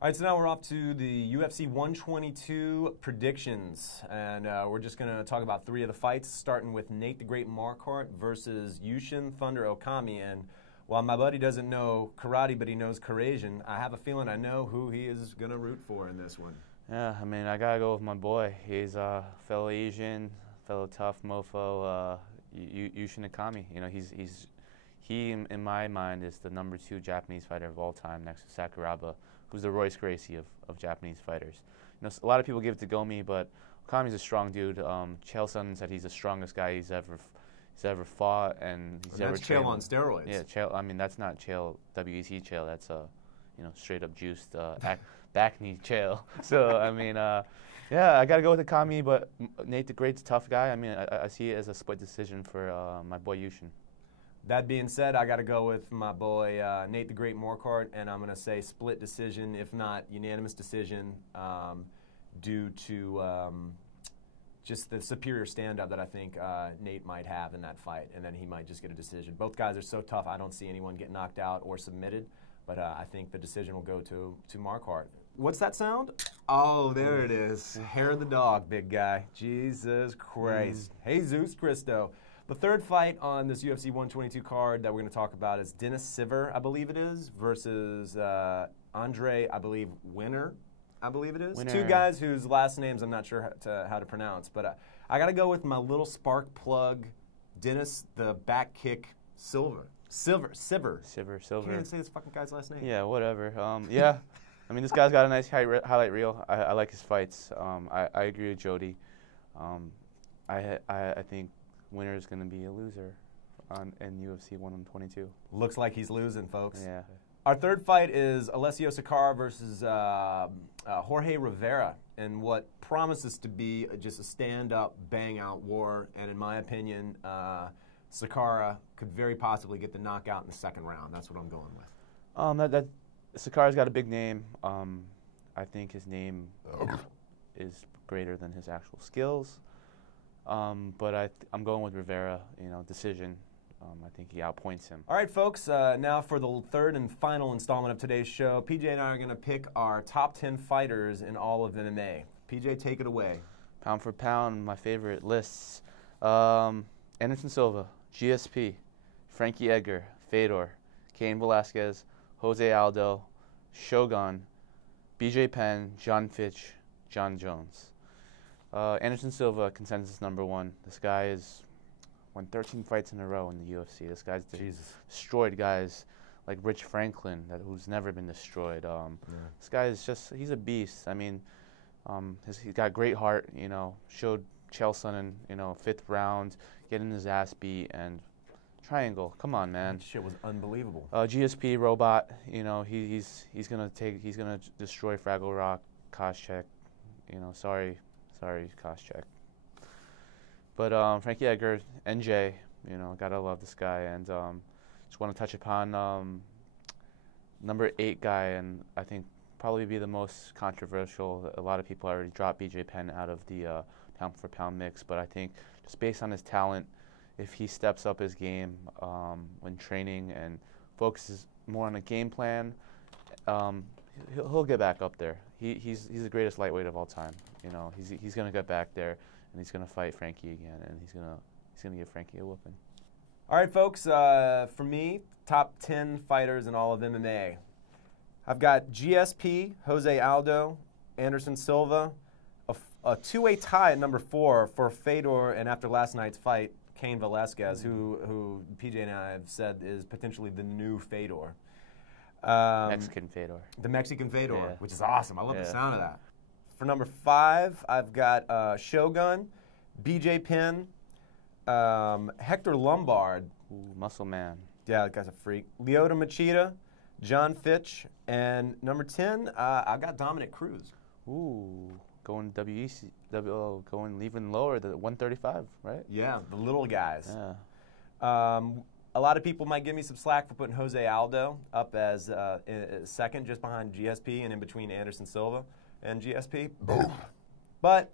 All right, so now we're off to the UFC 122 predictions, and we're just going to talk about three of the fights, starting with Nate the Great Marquardt versus Yushin Thunder Okami. And while my buddy doesn't know karate, but he knows Korasian, I have a feeling I know who he is going to root for in this one. Yeah, I mean, I got to go with my boy. He's a fellow Asian, fellow tough mofo, Yushin Okami. You know, he, in my mind, is the #2 Japanese fighter of all time next to Sakuraba, who's the Royce Gracie of Japanese fighters. You know, a lot of people give it to Gomi, but Okami's a strong dude. Chael Sonnen said he's the strongest guy he's ever fought, and he's ever trained. Chael on steroids. Yeah, Chael. I mean, that's not Chael, WEC Chael. That's straight up juiced back knee Chael. So I mean, yeah, I got to go with Okami, but Nate the Great's a tough guy. I mean, I see it as a split decision for my boy Yushin. That being said, I got to go with my boy Nate the Great Marquardt, and I'm going to say split decision, if not unanimous decision, due to just the superior stand-up that I think Nate might have in that fight, and then he might just get a decision. Both guys are so tough, I don't see anyone get knocked out or submitted, but I think the decision will go to Marquardt. What's that sound? Oh, there it is. Hair of the dog, big guy. Jesus Christ. Jesus Christo. The third fight on this UFC 122 card that we're going to talk about is Dennis Siver, I believe it is, versus Andre, I believe, Winner, I believe it is. Winner. Two guys whose last names I'm not sure how to pronounce. But I got to go with my little spark plug, Dennis the back kick Siver. Siver. Can't even say this fucking guy's last name. Yeah, whatever. Yeah, I mean, this guy's got a nice highlight reel. I like his fights. I agree with Jody. I think Winner is going to be a loser in UFC 122. Looks like he's losing, folks. Yeah. Our third fight is Alessio Sakara versus Jorge Rivera in what promises to be just a stand-up, bang-out war. And in my opinion, Sakara could very possibly get the knockout in the second round. That's what I'm going with. Sakara's got a big name. I think his name is greater than his actual skills. But I'm going with Rivera, decision. I think he outpoints him. All right, folks, now for the third and final installment of today's show, PJ and I are going to pick our top 10 fighters in all of MMA. PJ, take it away. Pound for pound, my favorite lists. Anderson Silva, GSP, Frankie Edgar, Fedor, Cain Velasquez, Jose Aldo, Shogun, BJ Penn, John Fitch, John Jones. Anderson Silva, consensus #1. This guy has won 13 fights in a row in the UFC. This guy's destroyed guys like Rich Franklin, who's never been destroyed. This guy is he's a beast. I mean, he's got great heart, showed Chael Sonnen, 5th round, getting his ass beat, and triangle. Come on, man. That shit was unbelievable. GSP robot, he's gonna destroy Fraggle Rock, Koscheck. Sorry, Koscheck. But Frankie Edgar, NJ, gotta love this guy. And just want to touch upon #8 guy, and I think probably be the most controversial. A lot of people already dropped BJ Penn out of the pound-for-pound mix, but I think just based on his talent, if he steps up his game when training and focuses more on a game plan, he'll get back up there. He's the greatest lightweight of all time. He's gonna get back there, and he's gonna fight Frankie again, and he's gonna give Frankie a whooping. All right, folks. For me, top 10 fighters in all of MMA. I've got GSP, Jose Aldo, Anderson Silva, a two-way tie at #4 for Fedor, and after last night's fight, Cain Velasquez, who PJ and I have said is potentially the new Fedor. Mexican Fedor. The Mexican Fedor, yeah. Which is awesome. I love the sound of that. For #5, I've got Shogun, BJ Penn, Hector Lombard. Ooh, muscle man. Yeah, that guy's a freak. Lyoto Machida, John Fitch, and #10, I got Dominic Cruz. Ooh, going going even lower, the 135, right? Yeah, the little guys. Yeah. A lot of people might give me some slack for putting Jose Aldo up as second, just behind GSP and in between Anderson Silva and GSP. Boom. But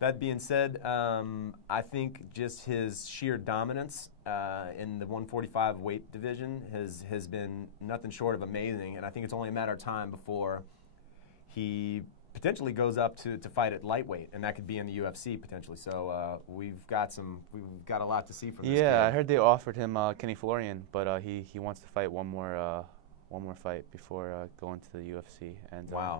that being said, I think just his sheer dominance in the 145 weight division has been nothing short of amazing, and I think it's only a matter of time before he potentially goes up to fight at lightweight, and that could be in the UFC potentially. So we've got a lot to see from this. Yeah, kid. I heard they offered him Kenny Florian, but he wants to fight one more fight before going to the UFC. And Wow.